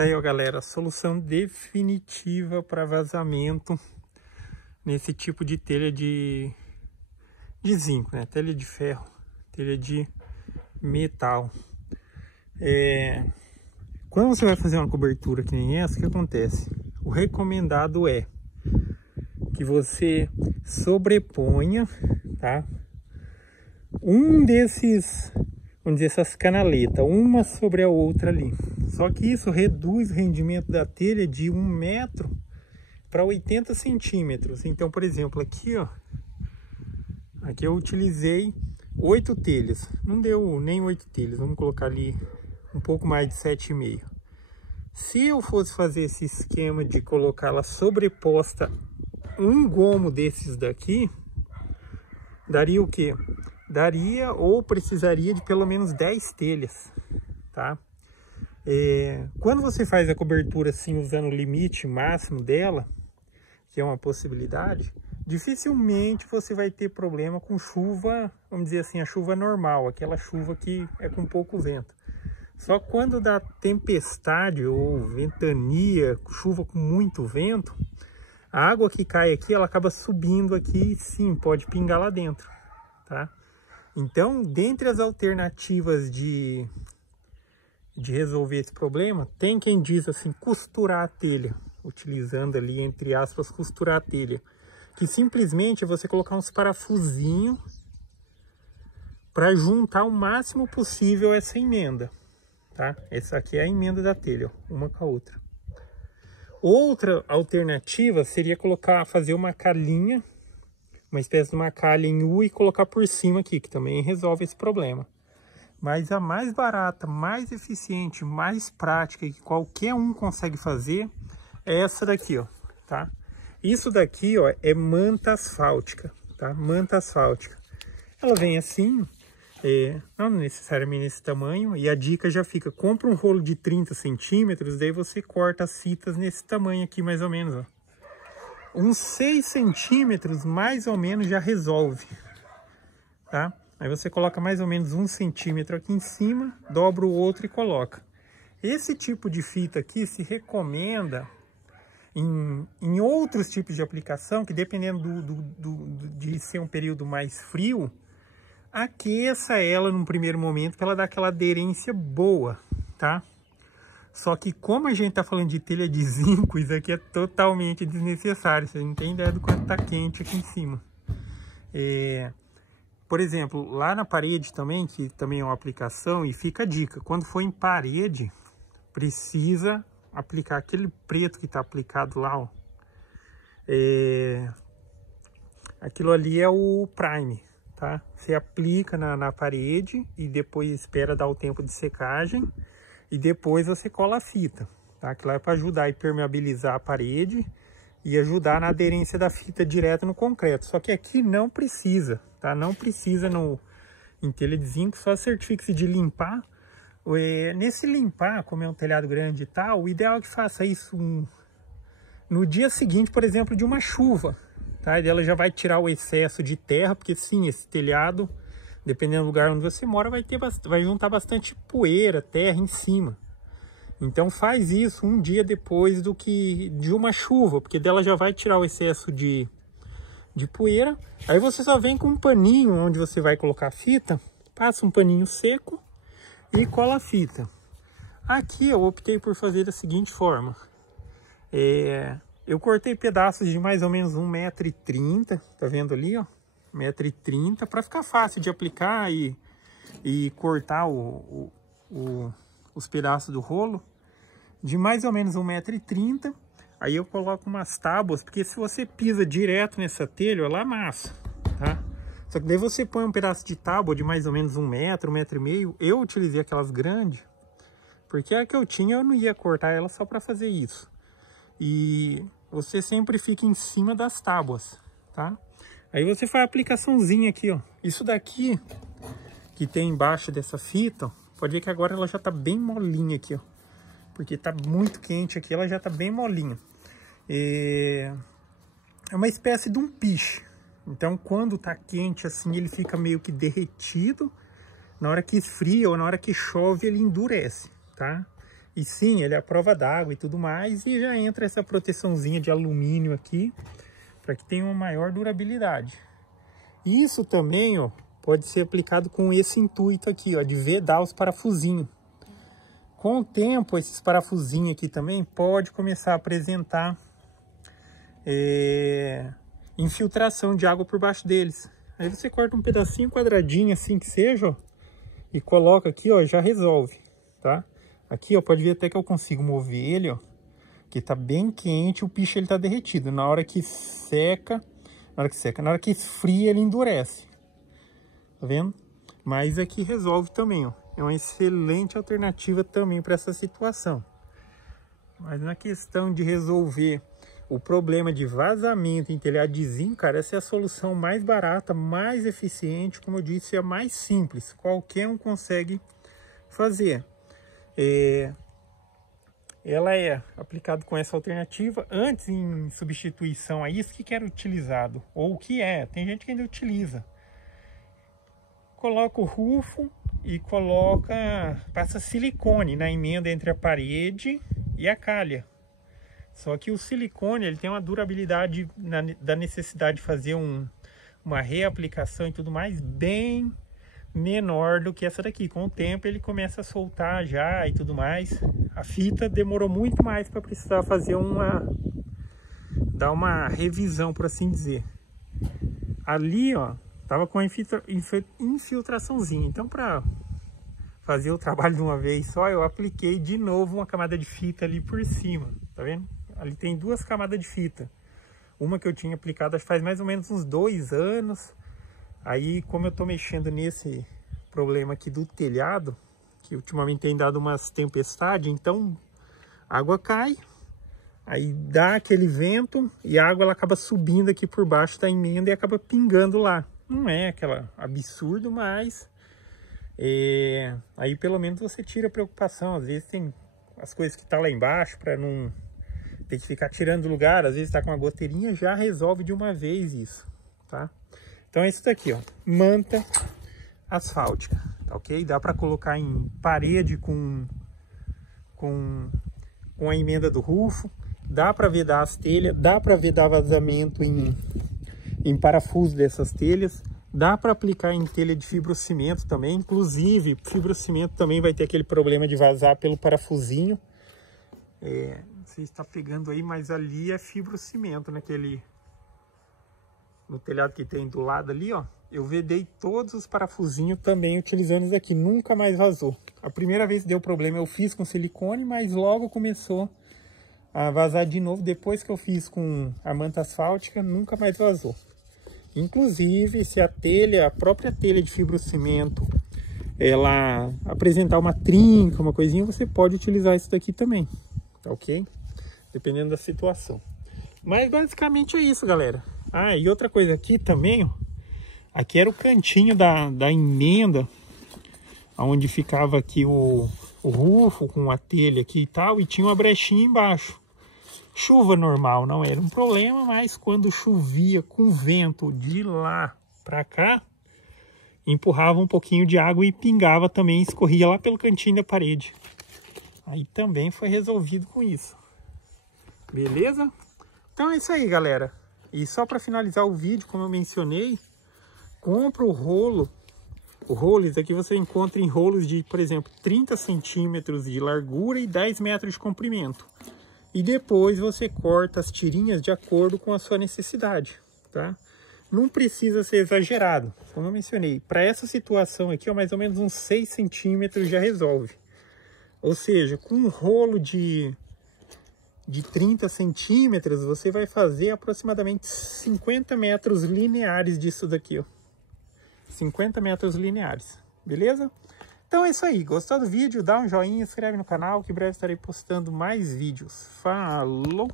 Aí, ó, galera, solução definitiva para vazamento nesse tipo de telha de zinco, né? Telha de ferro, telha de metal. Quando você vai fazer uma cobertura que nem essa, o que acontece? O recomendado é que você sobreponha, tá? Um desses, vamos dizer, essas canaletas, uma sobre a outra ali. Só que isso reduz o rendimento da telha de 1 metro para 80 centímetros. Então, por exemplo, aqui, ó, aqui eu utilizei 8 telhas. Não deu nem 8 telhas, vamos colocar ali um pouco mais de 7,5. Se eu fosse fazer esse esquema de colocá-la sobreposta um gomo desses daqui, daria o quê? Daria ou precisaria de pelo menos 10 telhas, tá? Quando você faz a cobertura assim, usando o limite máximo dela, que é uma possibilidade, dificilmente você vai ter problema com chuva, vamos dizer assim, a chuva normal, aquela chuva que é com pouco vento. Só quando dá tempestade ou ventania, chuva com muito vento, a água que cai aqui, ela acaba subindo aqui e sim, pode pingar lá dentro, tá? Então, dentre as alternativas de resolver esse problema, tem quem diz assim, costurar a telha, utilizando ali, entre aspas, costurar a telha, que simplesmente é você colocar uns parafusinhos para juntar o máximo possível essa emenda, tá? Essa aqui é a emenda da telha, ó, uma com a outra. Outra alternativa seria fazer uma calhinha, uma espécie de uma calha em U e colocar por cima aqui, que também resolve esse problema. Mas a mais barata, mais eficiente, mais prática e que qualquer um consegue fazer é essa daqui, ó, tá? Isso daqui, ó, é manta asfáltica, tá? Manta asfáltica. Ela vem assim, não necessariamente nesse tamanho, e a dica já fica, compra um rolo de 30 centímetros, daí você corta as fitas nesse tamanho aqui mais ou menos, ó. Uns 6 centímetros mais ou menos já resolve, tá? Aí você coloca mais ou menos 1 centímetro aqui em cima, dobra o outro e coloca. Esse tipo de fita aqui se recomenda em outros tipos de aplicação, que dependendo de ser um período mais frio, aqueça ela num primeiro momento para ela dar aquela aderência boa, tá? Só que como a gente tá falando de telha de zinco, isso aqui é totalmente desnecessário. Você não tem ideia do quanto tá quente aqui em cima. Por exemplo, lá na parede também, que também é uma aplicação, e fica a dica, quando for em parede, precisa aplicar aquele preto que tá aplicado lá, ó. Aquilo ali é o prime, tá? Você aplica na parede e depois espera dar o tempo de secagem e depois você cola a fita, tá? Aquilo é para ajudar a impermeabilizar a parede e ajudar na aderência da fita direto no concreto. Só que aqui não precisa, tá? Não precisa em telha de zinco, só certifique-se de limpar. Nesse limpar, como é um telhado grande e tal, o ideal é que faça isso no dia seguinte, por exemplo, de uma chuva, tá? E ela já vai tirar o excesso de terra, porque sim, esse telhado, dependendo do lugar onde você mora, vai juntar bastante poeira, terra em cima. Então faz isso um dia depois de uma chuva, porque dela já vai tirar o excesso de poeira. Aí você só vem com um paninho onde você vai colocar a fita, passa um paninho seco e cola a fita. Aqui eu optei por fazer da seguinte forma. Eu cortei pedaços de mais ou menos 1,30 m, tá vendo ali, ó? 1,30 m, para ficar fácil de aplicar e cortar os pedaços do rolo. De mais ou menos 1,30 m, aí eu coloco umas tábuas, porque se você pisa direto nessa telha, ela amassa, tá? Só que daí você põe um pedaço de tábua de mais ou menos 1 metro, 1,5 m. Eu utilizei aquelas grandes, porque a que eu tinha eu não ia cortar ela só para fazer isso. E você sempre fica em cima das tábuas, tá? Aí você faz a aplicaçãozinha aqui, ó. Isso daqui que tem embaixo dessa fita, ó, pode ver que agora ela já tá bem molinha aqui, ó. Porque tá muito quente aqui, ela já tá bem molinha. É uma espécie de um piche. Então, quando tá quente assim, ele fica meio que derretido. Na hora que esfria ou na hora que chove, ele endurece, tá? E sim, ele é a prova d'água e tudo mais, e já entra essa proteçãozinha de alumínio aqui, para que tenha uma maior durabilidade. Isso também, ó, pode ser aplicado com esse intuito aqui, ó, de vedar os parafusinhos. Com o tempo, esses parafusinhos aqui também pode começar a apresentar infiltração de água por baixo deles. Aí você corta um pedacinho quadradinho assim que seja, ó, e coloca aqui, ó, já resolve, tá? Aqui, ó, pode ver até que eu consigo mover ele, ó, que tá bem quente, o piche ele tá derretido. Na hora que seca, na hora que esfria, ele endurece. Tá vendo? Mas aqui resolve também, ó. É uma excelente alternativa também para essa situação. Mas na questão de resolver o problema de vazamento em telhado de zinco, cara, essa é a solução mais barata, mais eficiente, como eu disse, é a mais simples. Qualquer um consegue fazer. Ela é aplicada com essa alternativa. Antes, em substituição a isso, que era utilizado? Ou o que é? Tem gente que ainda utiliza. Coloca o rufo e passa silicone na emenda entre a parede e a calha. Só que o silicone, ele tem uma durabilidade da necessidade de fazer uma reaplicação e tudo mais bem menor do que essa daqui. Com o tempo ele começa a soltar já e tudo mais. A fita demorou muito mais para precisar fazer dar uma revisão, por assim dizer. Ali, ó, tava com a infiltraçãozinha. Então, para fazer o trabalho de uma vez só, eu apliquei de novo uma camada de fita ali por cima, tá vendo? Ali tem duas camadas de fita. Uma que eu tinha aplicado faz mais ou menos uns 2 anos. Aí, como eu tô mexendo nesse problema aqui do telhado, que ultimamente tem dado umas tempestades, então a água cai, aí dá aquele vento e a água ela acaba subindo aqui por baixo da emenda e acaba pingando lá. Não é aquela absurdo, mas aí pelo menos você tira a preocupação. Às vezes tem as coisas que tá lá embaixo para não ter que ficar tirando do lugar, às vezes tá com uma goteirinha, já resolve de uma vez isso, tá? Então é isso daqui, ó, manta asfáltica, tá ok? Dá para colocar em parede com a emenda do rufo, dá para vedar as telhas, dá para vedar vazamento em parafuso dessas telhas, dá para aplicar em telha de fibrocimento também. Inclusive, fibrocimento também vai ter aquele problema de vazar pelo parafusinho. Não sei se está pegando aí, mas ali é fibrocimento no telhado que tem do lado ali, ó. Eu vedei todos os parafusinhos também utilizando isso aqui, nunca mais vazou. A primeira vez que deu problema eu fiz com silicone, mas logo começou a vazar de novo. Depois que eu fiz com a manta asfáltica, nunca mais vazou. Inclusive, se a própria telha de fibrocimento, ela apresentar uma trinca, uma coisinha, você pode utilizar isso daqui também, tá ok? Dependendo da situação. Mas basicamente é isso, galera. Ah, e outra coisa aqui também, ó. Aqui era o cantinho da emenda, onde ficava aqui o rufo com a telha aqui e tal, e tinha uma brechinha embaixo. Chuva normal não era um problema, mas quando chovia com vento de lá pra cá, empurrava um pouquinho de água e pingava também, escorria lá pelo cantinho da parede. Aí também foi resolvido com isso. Beleza? Então é isso aí, galera. E só para finalizar o vídeo, como eu mencionei, compra o rolo. O rolo, isso aqui você encontra em rolos de, por exemplo, 30 centímetros de largura e 10 metros de comprimento. E depois você corta as tirinhas de acordo com a sua necessidade, tá? Não precisa ser exagerado, como eu mencionei. Para essa situação aqui, ó, mais ou menos uns 6 centímetros já resolve. Ou seja, com um rolo de 30 centímetros, você vai fazer aproximadamente 50 metros lineares disso daqui, ó. 50 metros lineares, beleza? Então é isso aí, gostou do vídeo? Dá um joinha, inscreve no canal que em breve estarei postando mais vídeos. Falou!